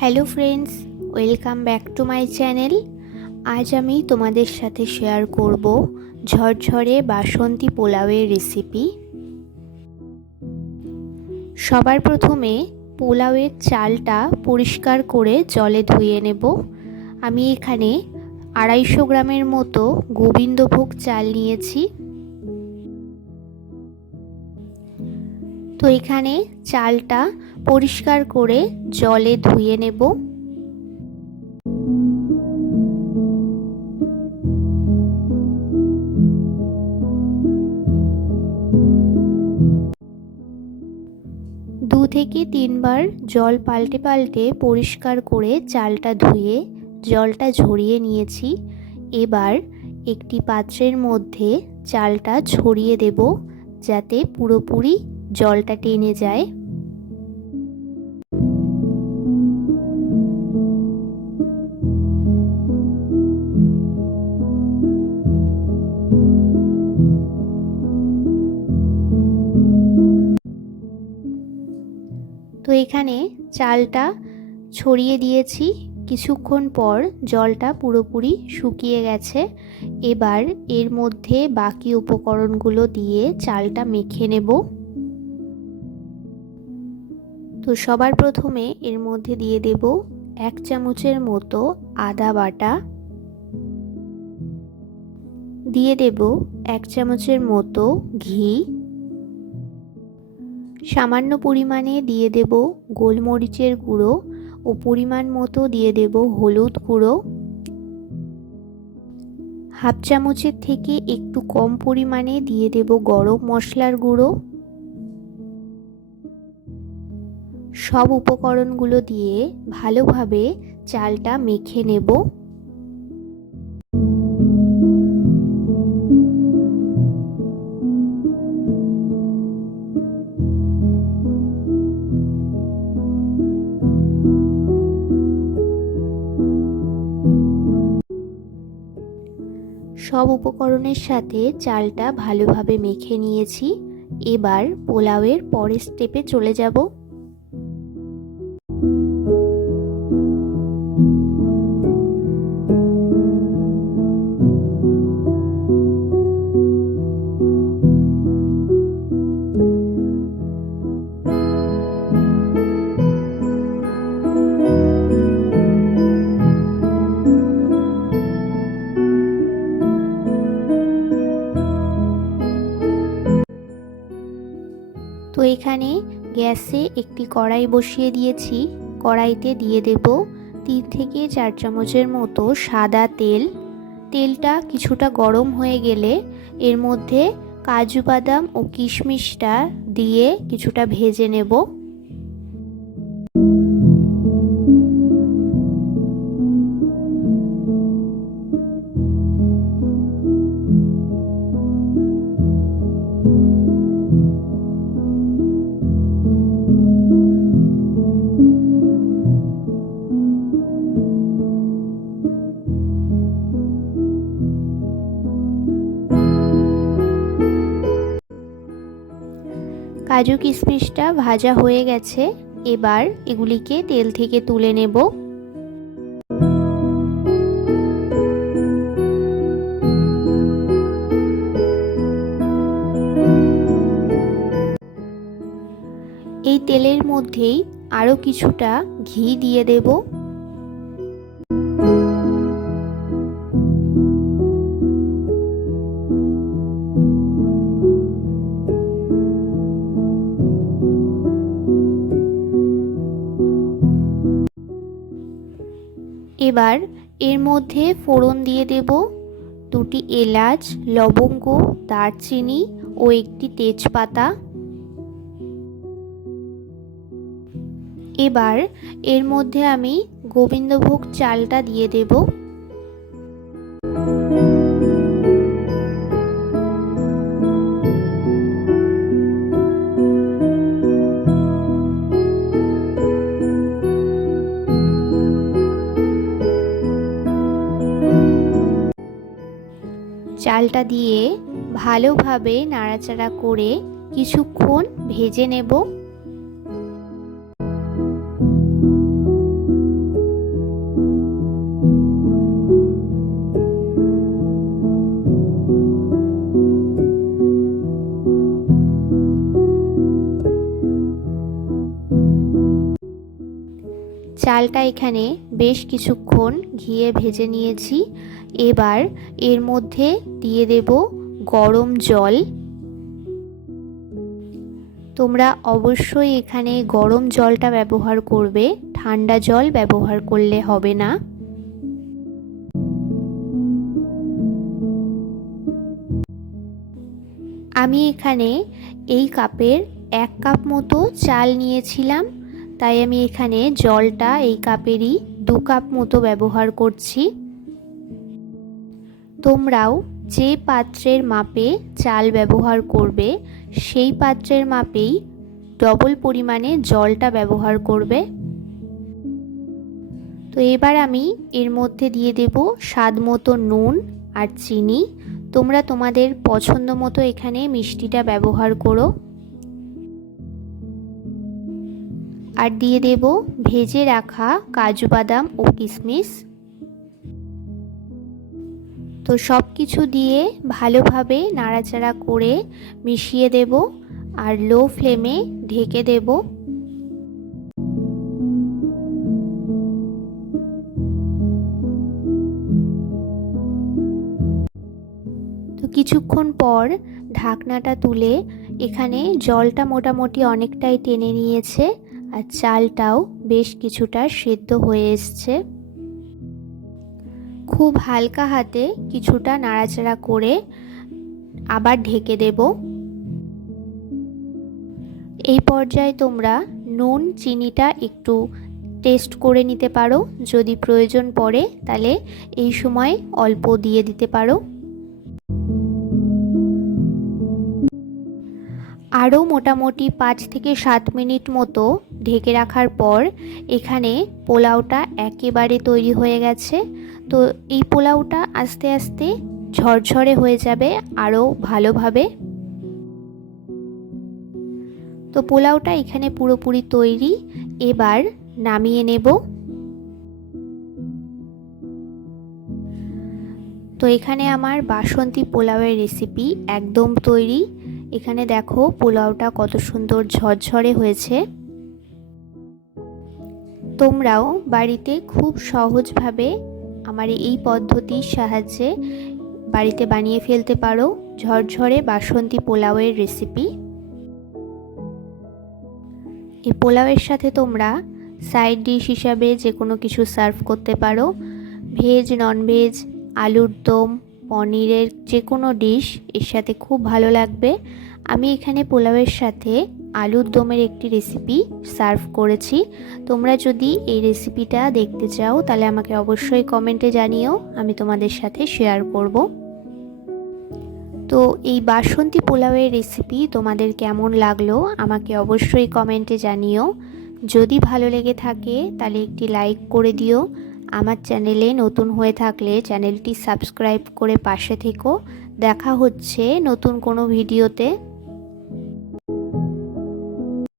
Hello friends, welcome back to my channel. আজ আমি তোমাদের সাথে শেয়ার করব ঝরঝরে বাসন্তী পোলাওয়ের রেসিপি। সবার প্রথমে পোলাওয়ের চালটা পরিষ্কার করে জলে ধুয়ে নেব। আমি এখানে 250 গ্রামের মতো গোবিন্দভোগ চাল নিয়েছি। তো এখানে চালটা পরিষ্কার করে জলে ধুয়ে নেব। দু থেকে তিনবার জল পাল্টে পাল্টে পরিষ্কার করে চালটা ধুয়ে জলটা ঝরিয়ে নিয়েছি। এবার একটি পাত্রের মধ্যে চালটা ছড়িয়ে দেব যাতে পুরোপুরি জলটা টেনে যায়। তো এখানে চালটা ছড়িয়ে দিয়েছি। কিছুক্ষণ পর জলটা পুরোপুরি শুকিয়ে গেছে। এবার এর মধ্যে বাকি উপকরণগুলো দিয়ে চালটা মেখে নেব। তো সবার প্রথমে এর মধ্যে দিয়ে দেব 1 চামচের মতো আদা বাটা, দিয়ে দেব 1 চামচের মতো ঘি, সামান্য পরিমাণে দিয়ে দেব গোলমরিচের গুঁড়ো ও পরিমাণ মতো দিয়ে দেব হলুদ গুঁড়ো। 1/2 চামচের থেকে একটু কম পরিমাণে দিয়ে দেব গরম মশলার গুঁড়ো। সব উপকরণগুলো দিয়ে ভালোভাবে চালটা মেখে নেব। সব উপকরণের সাথে চালটা ভালোভাবে মেখে নিয়েছি। এবার পোলাওয়ের পরের স্টেপে চলে যাব। তো এখানে গ্যাসে একটি কড়াই বসিয়ে দিয়েছি। কড়াইতে দিয়ে দেব 3 থেকে 4 চামচের মতো সাদা তেল। তেলটা কিছুটা গরম হয়ে গেলে এর মধ্যে কাজু বাদাম ও কিশমিশটা দিয়ে কিছুটা ভেজে নেব। কাজু কিশমিশটা ভাজা হয়ে গেছে। এবার এগুলিকে তেল থেকে তুলে নেব। এই তেলের মধ্যেই আরও কিছুটা ঘি দিয়ে দেব। এবার এর মধ্যে ফোড়ন দিয়ে দেব 2টি এলাচ, লবঙ্গ, দারচিনি ও একটি তেজপাতা। এবার এর মধ্যে আমি গোবিন্দভোগ চালটা দিয়ে দেব। চালটা দিয়ে ভালোভাবে নাড়াচাড়া করে কিছুক্ষণ ভেজে নেব। চালটা এখানে বেশ কিছুক্ষণ ঘিয়ে ভেজে নিয়েছি। এবার এর মধ্যে দিয়ে দেব গরম জল। তোমরা অবশ্যই এখানে গরম জলটা ব্যবহার করবে, ঠান্ডা জল ব্যবহার করলে হবে না। আমি এখানে এই কাপের 1 কাপ মতো চাল নিয়েছিলাম, তাই আমি এখানে জলটা এই কাপেরই 2 কাপ মতো ব্যবহার করছি। তোমরাও যে পাত্রের মাপে চাল ব্যবহার করবে সেই পাত্রের মাপেই ডবল পরিমাণে জলটা ব্যবহার করবে। তো এবার আমি এর মধ্যে দিয়ে দেব স্বাদ মতো নুন আর চিনি। তোমরা তোমাদের পছন্দ মতো এখানে মিষ্টিটা ব্যবহার করো। আর দিয়ে দেব ভেজে রাখা কাজু বাদাম ও কিশমিশ। তো সব কিছু দিয়ে ভালোভাবে নাড়াচাড়া করে মিশিয়ে দেব আর লো ফ্লেমে ঢেকে দেব। তো কিছুক্ষণ পর ঢাকনাটা তুলে এখানে জলটা মোটামুটি অনেকটাই টেনে নিয়েছে আর চালটাও বেশ কিছুটা সেদ্ধ হয়ে এসছে। খুব হালকা হাতে কিছুটা নাড়াচাড়া করে আবার ঢেকে দেব। এই পর্যায়ে তোমরা নুন চিনিটা একটু টেস্ট করে নিতে পারো, যদি প্রয়োজন পড়ে তাহলে এই সময় অল্প দিয়ে দিতে পারো। আরও মোটামুটি 5 থেকে 7 মিনিট মতো ঢেকে রাখার পর এখানে পোলাওটা একেবারে তৈরি হয়ে গেছে। তো এই পোলাওটা আস্তে আস্তে ঝরঝরে হয়ে যাবে আরও ভালোভাবে। তো পোলাওটা এখানে পুরোপুরি তৈরি, এবার নামিয়ে নেব। তো এখানে আমার বাসন্তী পোলাওয়ের রেসিপি একদম তৈরি। এখানে দেখো পোলাওটা কত সুন্দর ঝরঝরে হয়েছে। তোমরাও বাড়িতে খুব সহজভাবে আমার এই পদ্ধতির সাহায্যে বাড়িতে বানিয়ে ফেলতে পারো ঝরঝরে বাসন্তী পোলাওয়ের রেসিপি। এই পোলাওয়ের সাথে তোমরা সাইড ডিশ হিসাবে যে কোনো কিছু সার্ভ করতে পারো। ভেজ ননভেজ আলুর দম পনিরের যে কোনো ডিশ এর সাথে খুব ভালো লাগবে। আমি এখানে পোলাওয়ের সাথে আলুর দমের একটি রেসিপি সার্ভ করেছি। তোমরা যদি এই রেসিপিটা দেখতে চাও তাহলে আমাকে অবশ্যই কমেন্টে জানিও, আমি তোমাদের সাথে শেয়ার করব। তো এই বাসন্তী পোলাওয়ের রেসিপি তোমাদের কেমন লাগলো আমাকে অবশ্যই কমেন্টে জানিও। যদি ভালো লেগে থাকে তাহলে একটি লাইক করে দিও। আমার চ্যানেলে নতুন হয়ে থাকলে চ্যানেলটি সাবস্ক্রাইব করে পাশে থেকো। দেখা হচ্ছে নতুন কোনো ভিডিওতে।